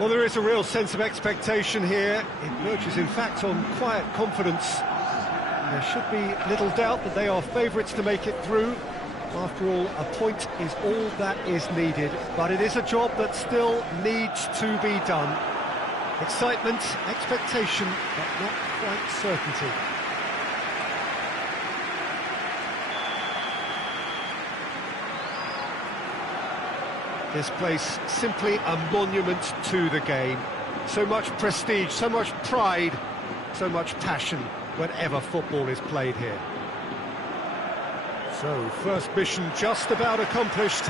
Well, there is a real sense of expectation here. It verges, in fact, on quiet confidence. There should be little doubt that they are favourites to make it through. After all, a point is all that is needed, but it is a job that still needs to be done. Excitement, expectation, but not quite certainty. This place simply a monument to the game. So much prestige, so much pride, so much passion whenever football is played here. So, first mission just about accomplished.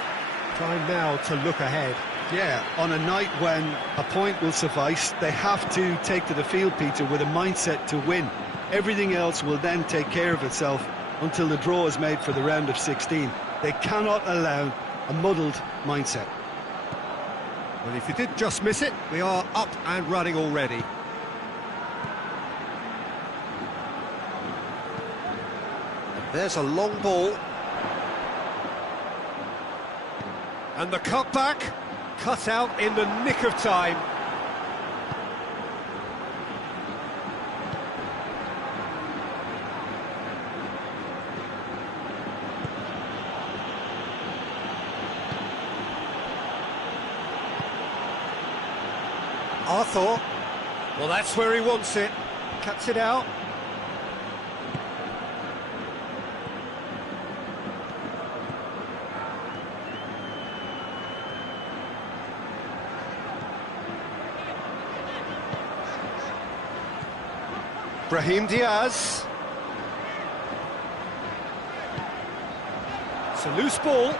Time now to look ahead. Yeah, on a night when a point will suffice, they have to take to the field, Peter, with a mindset to win. Everything else will then take care of itself until the draw is made for the round of 16. They cannot allow a muddled mindset. Well, if you did just miss it, we are up and running already. There's a long ball. And the cutback, cut out in the nick of time. Arthur. Well, that's where he wants it. Cuts it out. Brahim Diaz. It's a loose ball.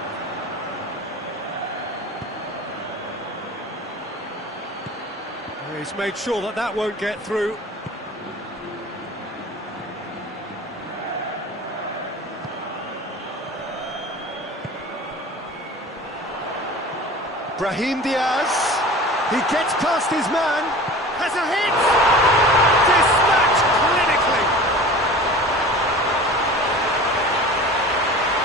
He's made sure that that won't get through. Brahim Diaz. He gets past his man. Has a hit. Dispatched clinically.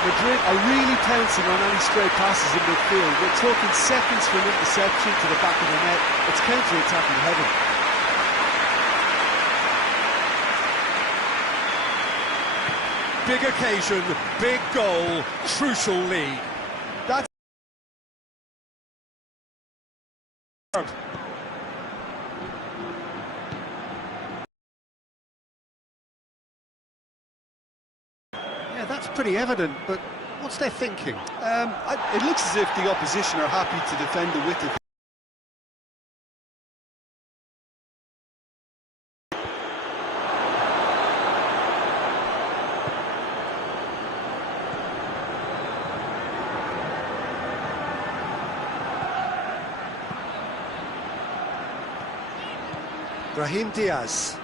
Madrid are really pouncing on any stray passes in midfield. We're talking seconds from interception to the back of the net. It's counter-attacking heaven. Big occasion, big goal, crucial lead. That's yeah, that's pretty evident, but what's their thinking? it looks as if the opposition are happy to defend the width of Brahim Diaz.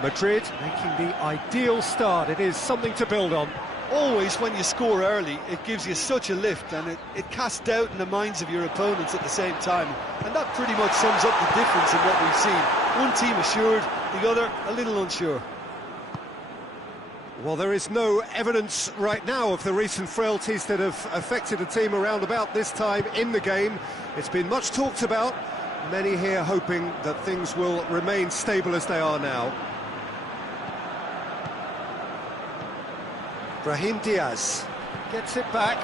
Madrid making the ideal start. It is something to build on. Always, when you score early, it gives you such a lift, and it casts doubt in the minds of your opponents at the same time. And that pretty much sums up the difference in what we've seen. One team assured, the other a little unsure. Well, there is no evidence right now of the recent frailties that have affected the team around about this time in the game. It's been much talked about. Many here hoping that things will remain stable as they are now. Brahim Diaz gets it back.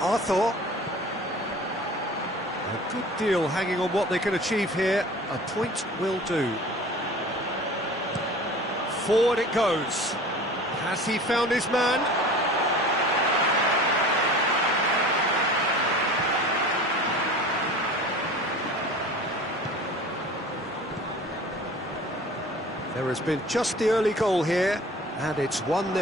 Arthur. A good deal hanging on what they can achieve here. A point will do. Forward it goes. Has he found his man? There has been just the early goal here, and it's 1-0.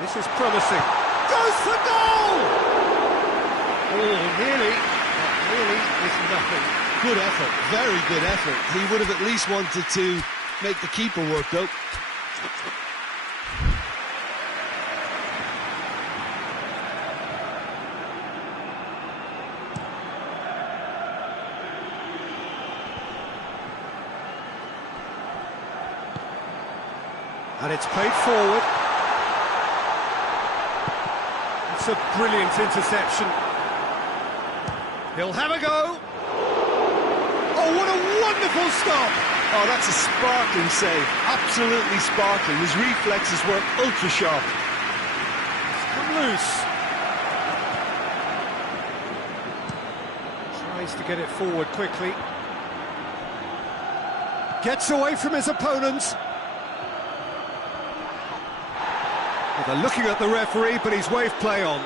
This is promising. Goes for goal! Oh, nearly, but really is nothing. Good effort, very good effort. He would have at least wanted to make the keeper work, though. And it's played forward. It's a brilliant interception. He'll have a go. Oh, what a wonderful stop! Oh, that's a sparkling save. Absolutely sparkling. His reflexes were ultra sharp. It's come loose. Tries to get it forward quickly. Gets away from his opponents. Well, they're looking at the referee, but he's waved play on.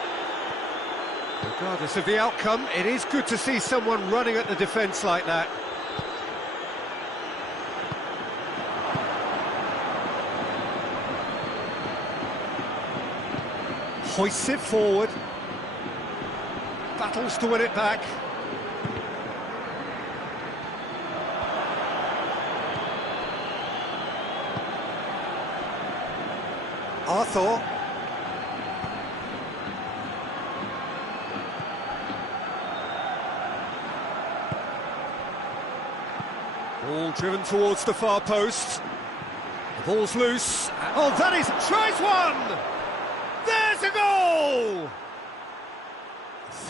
Regardless of the outcome, it is good to see someone running at the defence like that. Hoists it forward. Battles to win it back. Arthur. Ball driven towards the far post. The ball's loose. Oh, that is... tries one! There's a goal!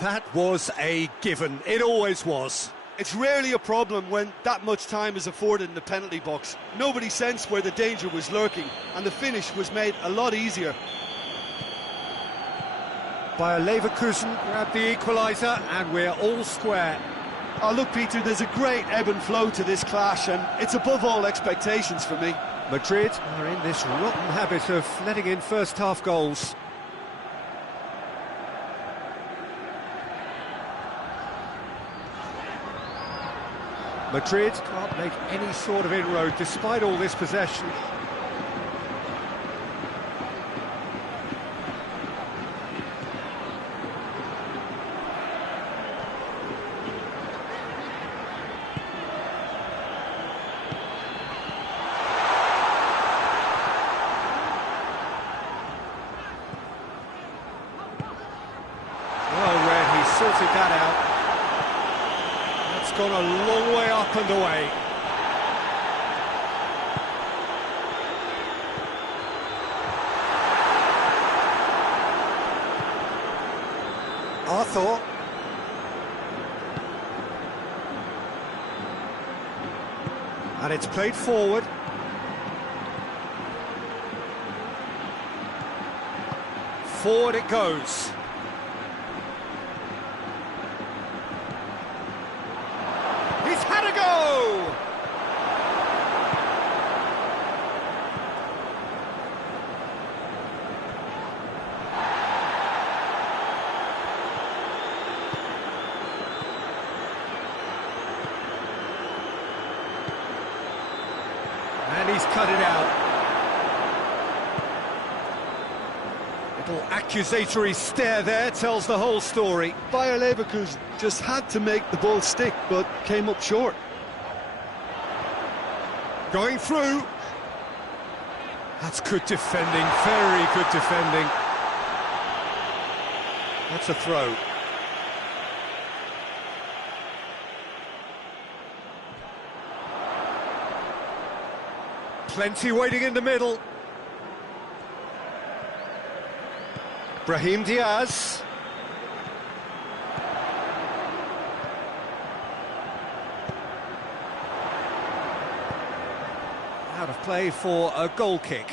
That was a given. It always was. It's rarely a problem when that much time is afforded in the penalty box. Nobody sensed where the danger was lurking, and the finish was made a lot easier. Bayer Leverkusen grabbed the equaliser, and we're all square. Oh, look, Peter, there's a great ebb and flow to this clash, and it's above all expectations for me. Madrid are in this rotten habit of letting in first-half goals. Madrid can't make any sort of inroad despite all this possession. Well read, he sorted that out. It's gone a long way up and away. Arthur. And it's played forward. Forward it goes. He's had a go! And he's cut it out. Little accusatory stare there tells the whole story. Bayer Leverkusen just had to make the ball stick, but came up short. Going through. That's good defending, very good defending. That's a throw. Plenty waiting in the middle. Brahim Diaz. Out of play for a goal kick.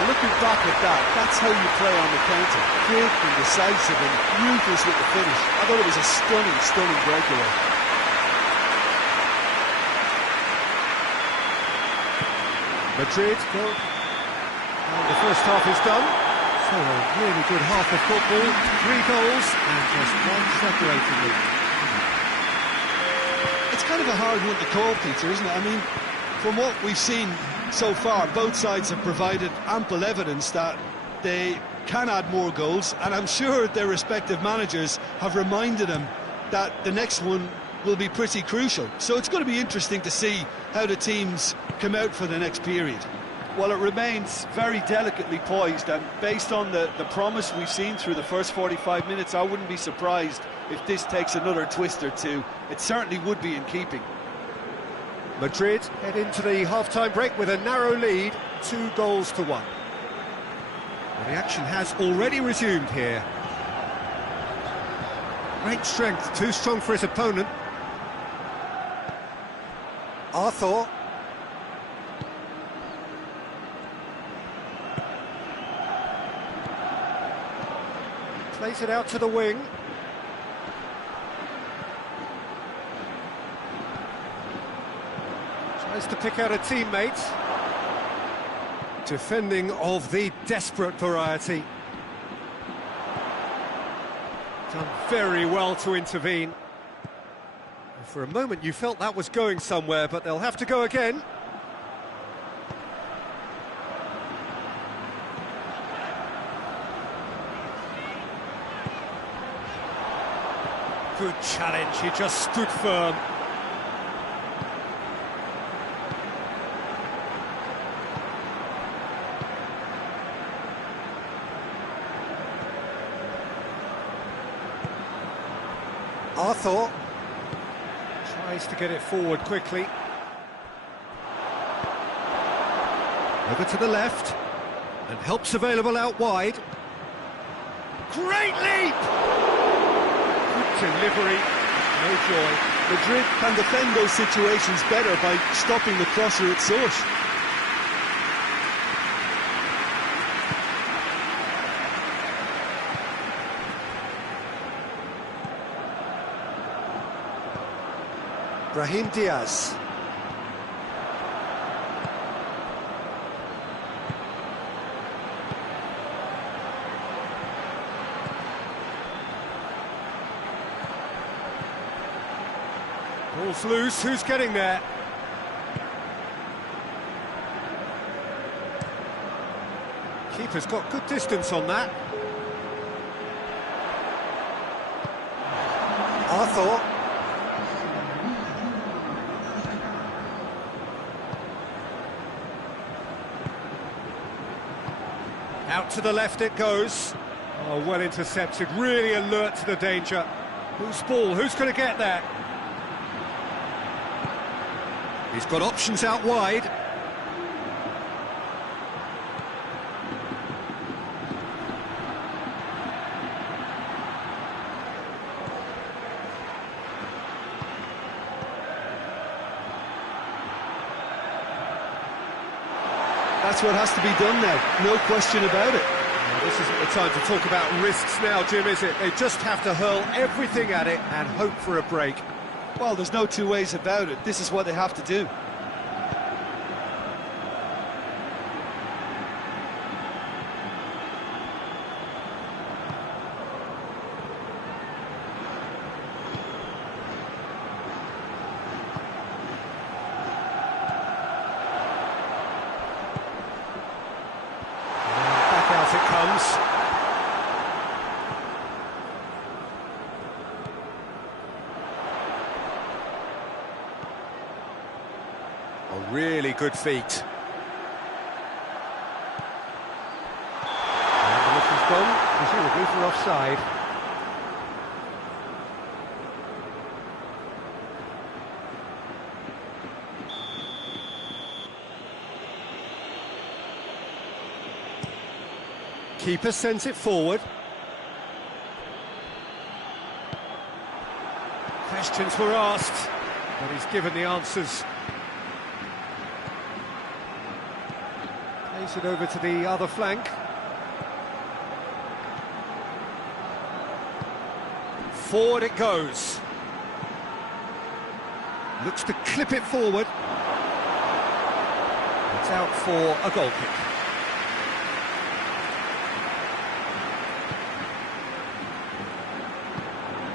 Looking back at that, that's how you play on the counter. Quick and decisive and ruthless with the finish. I thought it was a stunning, stunning breakaway. Madrid go. And the first half is done. So a really good half of football. 3 goals and just one separating them. It's kind of a hard one to call, Peter, isn't it? I mean, from what we've seen, So far, both sides have provided ample evidence that they can add more goals, and I'm sure their respective managers have reminded them that the next one will be pretty crucial. So it's going to be interesting to see how the teams come out for the next period. Well, it remains very delicately poised, and based on the promise we've seen through the first 45 minutes, I wouldn't be surprised if this takes another twist or two. It certainly would be in keeping. Madrid head into the half-time break with a narrow lead, 2-1. Well, the action has already resumed here. Great strength, too strong for his opponent. Arthur. Plays it out to the wing. Tries to pick out a teammate. Defending of the desperate variety. Done very well to intervene. For a moment you felt that was going somewhere, but they'll have to go again. Good challenge, he just stood firm. Arthur tries to get it forward quickly. Over to the left, and help's available out wide. Great leap! Good delivery, no joy. Madrid can defend those situations better by stopping the crosser at source. Brahim Diaz. Ball's loose, who's getting there? Keeper's got good distance on that. Arthur. Out to the left it goes. Oh, well intercepted, really alert to the danger. Whose ball? Who's going to get that? He's got options out wide. That's what has to be done now, no question about it. Well, this isn't the time to talk about risks now, Jim, is it? They just have to hurl everything at it and hope for a break. Well, there's no two ways about it. This is what they have to do. Back out it comes. A really good feat. And the whistle's gone, presumably for offside. Keeper sends it forward. Questions were asked, but he's given the answers. Plays it over to the other flank. Forward it goes. Looks to clip it forward. It's out for a goal kick.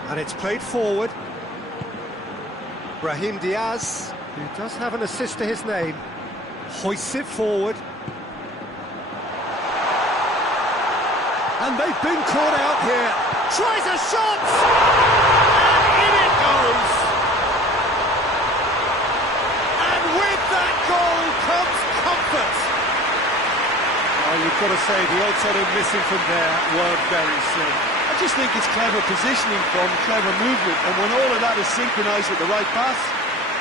And it's played forward. Brahim Diaz, who does have an assist to his name. hoists it forward. And they've been caught out here. Tries a shot! And in it goes! And with that goal comes comfort. Oh, you've got to say, the odds on him missing from there were very slim. I just think it's clever positioning from clever movement, and when all of that is synchronised with the right pass,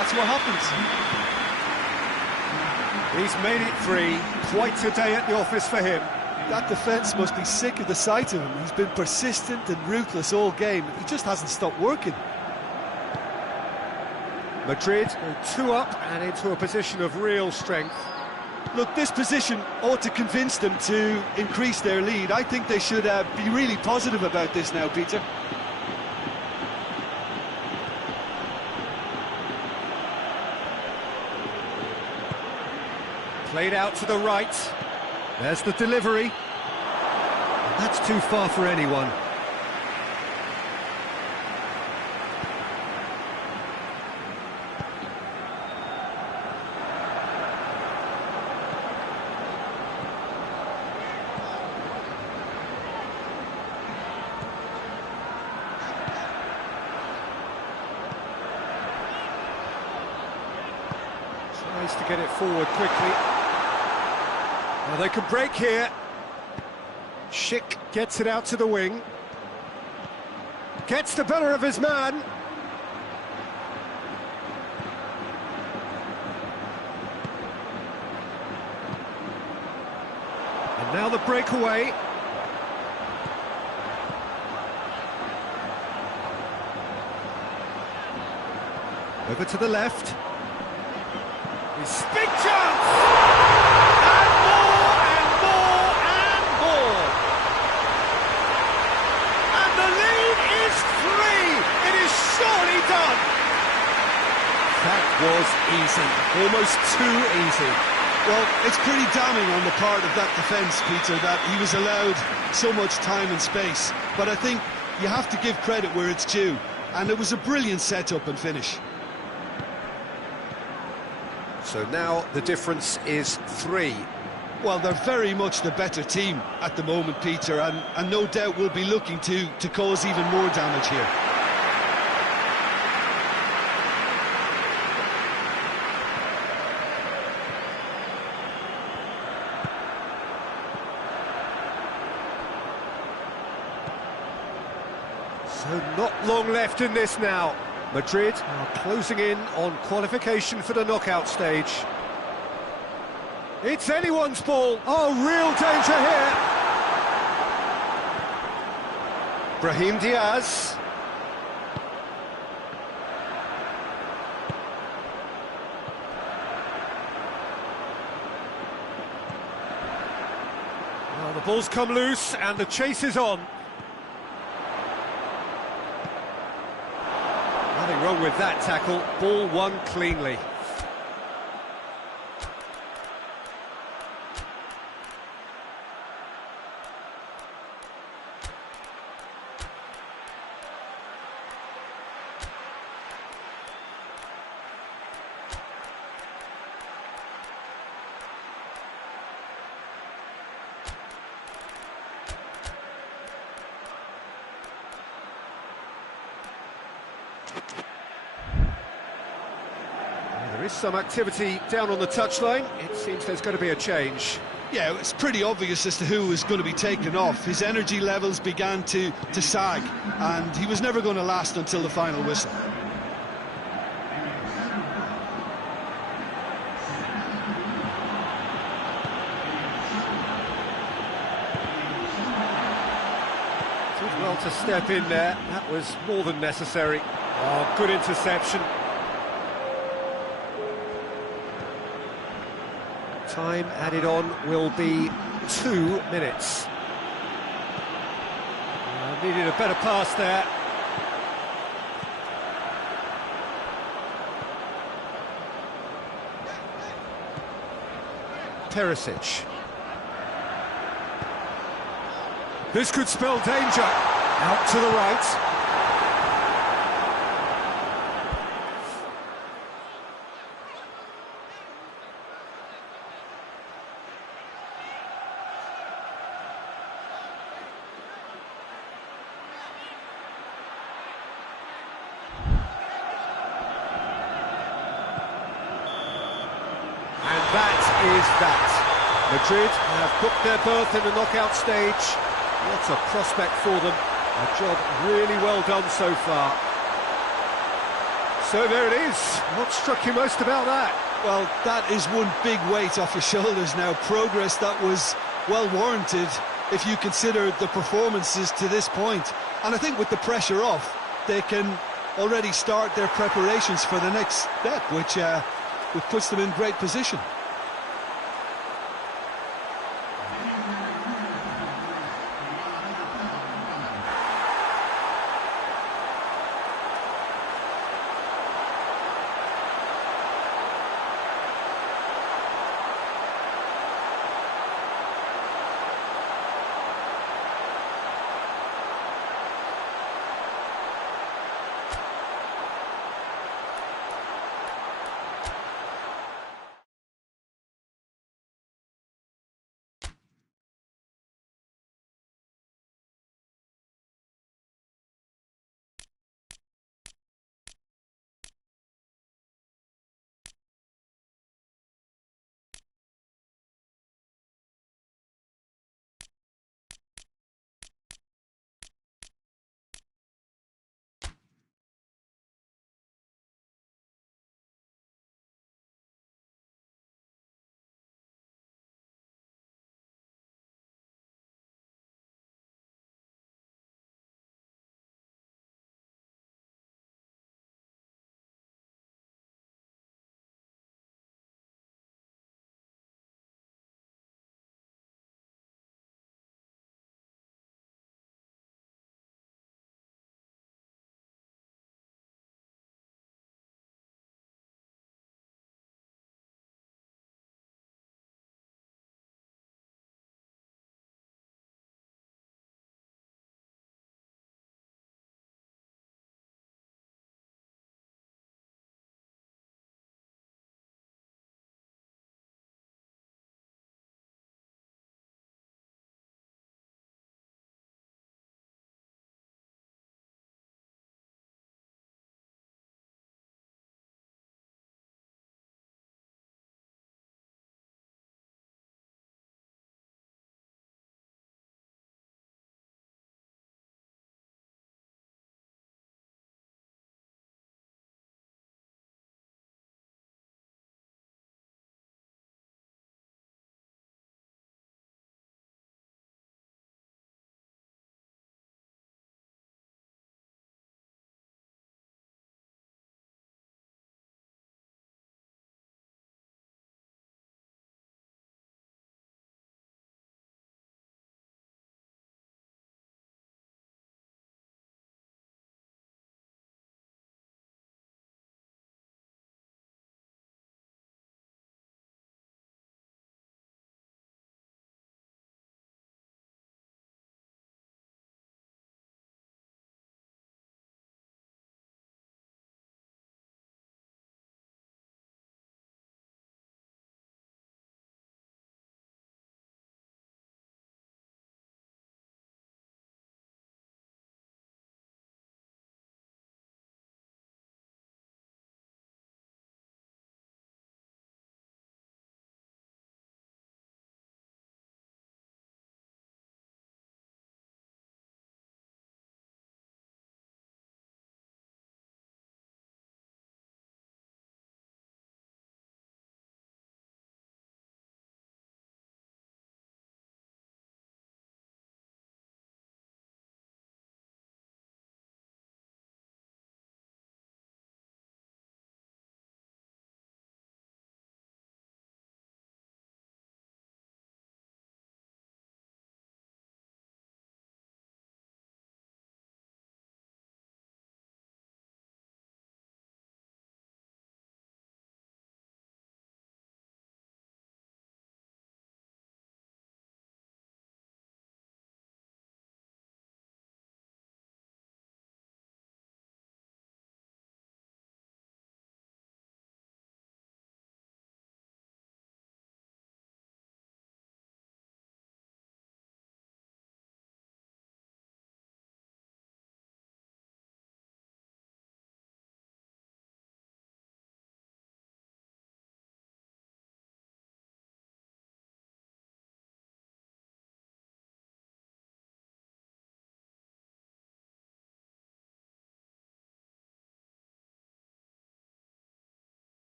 that's what happens. He's made it 3. Quite a day at the office for him. That defence must be sick of the sight of him. He's been persistent and ruthless all game. He just hasn't stopped working. Madrid go 2 up and into a position of real strength. Look, this position ought to convince them to increase their lead. I think they should be really positive about this now, Peter. Played out to the right. There's the delivery. And that's too far for anyone. Tries to get it forward quickly. Well, they could break here. Schick gets it out to the wing. Gets the better of his man. And now the breakaway. Over to the left. His big chance! And more, and more, and more! And the lead is 3! It is surely done! That was easy, almost too easy. Well, it's pretty damning on the part of that defence, Peter, that he was allowed so much time and space. But I think you have to give credit where it's due. And it was a brilliant setup and finish. So now the difference is 3. Well, they're very much the better team at the moment, Peter, and no doubt will be looking to cause even more damage here. So not long left in this now. Madrid are closing in on qualification for the knockout stage. It's anyone's ball. Oh, real danger here. Brahim Diaz. Well, the ball's come loose and the chase is on. Nothing wrong with that tackle, ball won cleanly. There is some activity down on the touchline. It seems there's going to be a change. Yeah, it's pretty obvious as to who was going to be taken off. His energy levels began to sag, and he was never going to last until the final whistle. Did well to step in there. That was more than necessary. Oh, good interception. Time added on will be 2 minutes. Needed a better pass there. Perisic. This could spell danger. Out to the right. is that. Madrid have booked their berth in the knockout stage. What a prospect for them. A job really well done so far. So there it is. What struck you most about that? Well, that is one big weight off your shoulders now. Progress that was well warranted if you consider the performances to this point. And I think with the pressure off, they can already start their preparations for the next step, which puts them in great position.